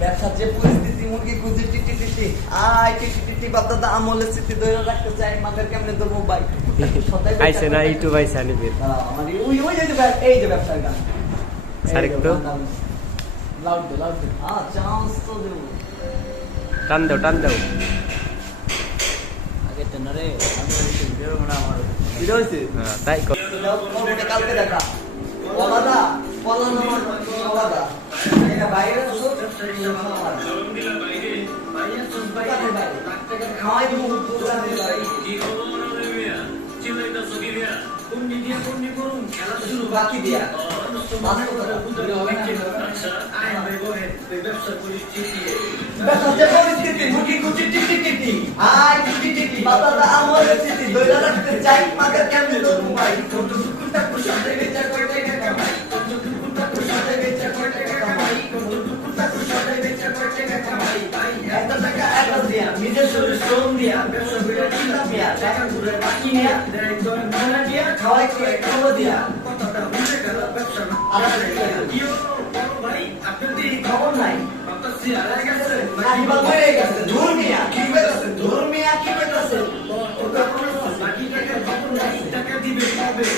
ব্যবসার যে পরিস্থিতি মুরগি খুঁজি টিটি টিটি আই টিটি টিটি বাপদাদা আমলের স্মৃতি ধরে রাখতে চাই মাদের কেমনে ধরবো ভাই আইছে না ইউটিউব আইছে আনিবে আমার ওই যে ব্যবসার গান সারেক তো লাউড চান্স তো দেবো টান দাও আগে তো না রে আমি ভিডিও বানা আমার ভিডিও হইছে হ্যাঁ তাই কর কালকে দেখা ওলাদা ওলাদা এটা বাইরে তো খাওয়াই দিব পুরা দিন ভাই বাকি দিয়া পরিস্থিতি মুখি কুচি টিটি টিটি আই টিটি টিটি বাতাদা আমলের স্মৃতি ধরে রাখতে চাই মাকে কেমনে ধরবো ভাই কত দুঃখটা কুশাতে বেচা কয় টাকা কামাই কত দুঃখটা কুশাতে বেচা কয় টাকা কামাই কত দুঃখটা কুশাতে বেচা কয় টাকা কামাই ভাই এত টাকা এত দিয়া নিজের শরীর শ্রম দিয়া ব্যবসা করে চিন্তা দিয়া টাকা ঘুরে বাকি নিয়া দেয় তোর মনে দিয়া খাওয়াই করে খাওয়া দিয়া কতটা বুঝে গেল ব্যবসা আলাদা ইয়ো ভাই আপনাদের খবর নাই বাতাসি আলাদা গেছে নাকি বা মরে গেছে ধর্মিয়া কি কইতাছে ধর্মিয়া কি কইতাছে ওটা কোনো বাকি টাকা খবর নাই টাকা দিবে কবে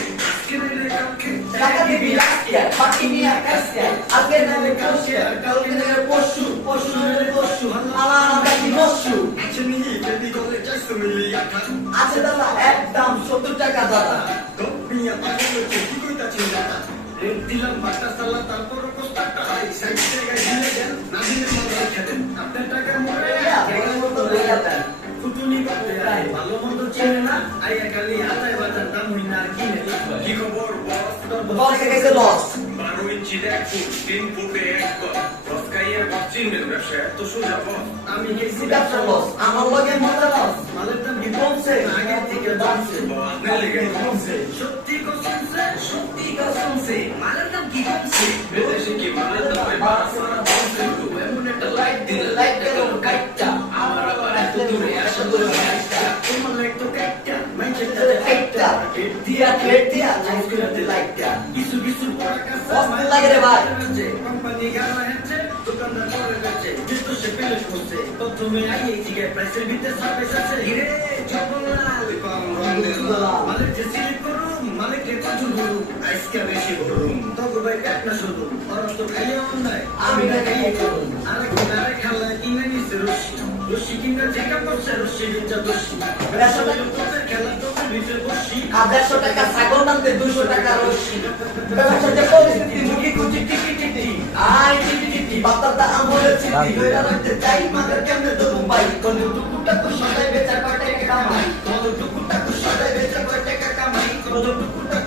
টাকা দিবি আজকে বাকি নিয়ে কাজকে আজকে নালে কালকে কালকে নালে পরশু পরশু নালে পরশু আমার বাকি পরশু আচ্ছা নিয়ে যদি করে 400 মিলিয়ন আচ্ছা দাদা একদম 70 টাকা দাদা কপিয়া পাগল কি কইতাছে দাদা রেট দিলাম বাটা সালা তারপর কোস্টাটা হাই সাইড থেকে দিয়ে দেন না দিলে মাল খেতেন আপনার টাকা মরে বড় মতো লইয়া দেন ফুটুনি করতে আই ভালো মন্দ চেনে না আইয়া খালি আতায় বাজার দাম হই না কিনে কি খবর বস তোর বস কেসে লস 12 ইঞ্চি এক ফুট 3 ফুটে এক কর বস কাইয়া বচিনের ব্যবসা তো সোজা বস আমি কেসি ব্যবসা লস আমার লগে মজা লস মালের দাম কি কমছে আগে থেকে বাড়ছে আপনার লেগে কমছে সত্যি কসমছে মালের দাম কি কমছে বিদেশে কি মালের দাম বাড়ছে না কমছে এমন একটা লাইট দিলে লাইট গেল কাইটা আমার আবার এত দূরে আসা দূরে কাইটা তোমার লাইট তো কাইটা মাইছে তাতে কাইটা কেট দিয়া লাইট করে লাইটটা কিছু পড়া কাছে অস্তে লাগে রে ভাই কোম্পানি গালা হচ্ছে দোকানদার করে যাচ্ছে যেহেতু সে পেলে করছে প্রথমে আইয়ে জিগে প্রাইসের ভিতরে সার্ভিস আছে হিরে চপলাল কম মালিক যে সিলিপ করুম মালিকের কঠোর করুম আজকে বেশি করুম তবে ভাই কাটনা শুধু খরচ তো খাইয়ে অন্যায় আমি না খাইয়ে করুম আরে খালা কিনে নিছে রশি কিনা যেটা করছে রশি বিচা দোষী খেলা তো ভিতরে বসি 150 টাকা ছাগল নামতে 200 টাকা রশি ব্যবসার যে পরিস্থিতি মুখি কুচি টিটি টিটি আই টিটি টিটি বাতাদা আমলের স্মৃতি ধরে রাখতে চাই মাদের কেমনে ধরবো ভাই কোন টুকুটা তো সদাই বেচা কয় টাকা কামাই কোন টুকুটা তো সদাই বেচা কয় টাকা কামাই কোন টুকুটা